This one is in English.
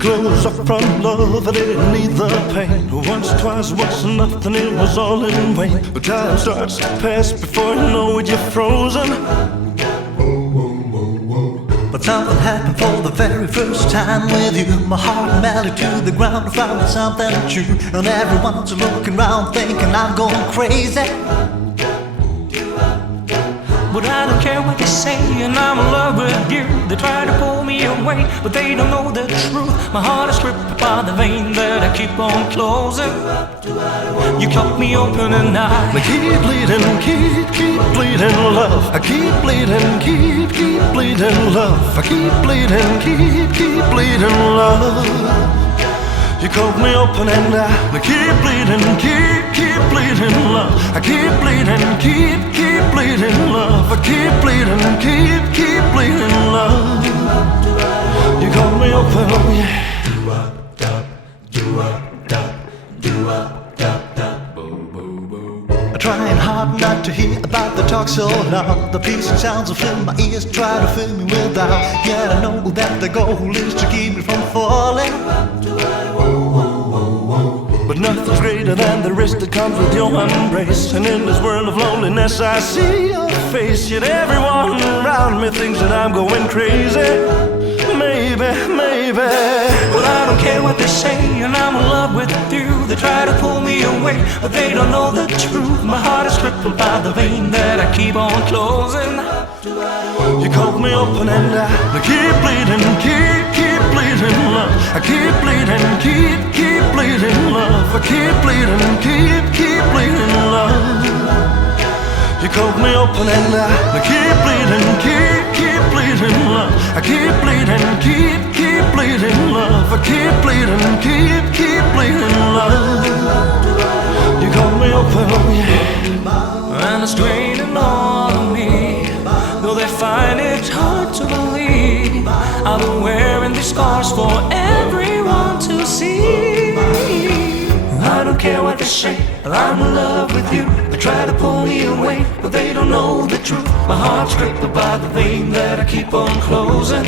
Close up from love, I didn't need the pain. Once, twice, was nothing, it was all in vain. But time starts to pass before you know it, you're frozen. But something happened for the very first time with you. My heart melted to the ground, I found something true. And everyone's looking around thinking I'm going crazy. But I don't care what they say, and I'm in love with you. They try to pull me away, but they don't know the truth. My heart is gripped by the vein that I keep on closing. You cut me open and I keep bleeding, keep bleeding love. I keep bleeding, keep bleeding love. I keep bleeding, keep bleeding love. You cut me open and I keep bleeding, keep bleeding love. I keep bleeding, keep bleeding love. I keep bleeding, keep bleeding love. You cut me open, oh yeah. Trying hard not to hear about the talk so loud. The piercing sounds will fill my ears, try to fill me with doubt. Yet I know that the goal is to keep me from falling. But nothing's greater than the risk that comes with your embrace. And in this world of loneliness I see your face. Yet everyone around me thinks that I'm going crazy. Maybe Well, I don't care what they say, and I'm in love with you. They try to pull me away, but they don't know the truth. My heart is crippled by the vein that I keep on closing. You cut me open and I keep bleeding, keep bleeding love. I keep bleeding, keep bleeding love. I keep bleeding, keep bleeding love. You cut me open and I keep bleeding, keep bleeding love. I keep bleeding, keep bleeding love. I keep bleeding, keep bleeding love. You cut me open, oh yeah. And it's draining all of me, though they find it hard to believe. I've been wearing these scars for everyone to see. I don't care what they say, I'm in love with you. They try to pull me away, but they don't know the truth. My heart's gripped by the vein that I keep on closing.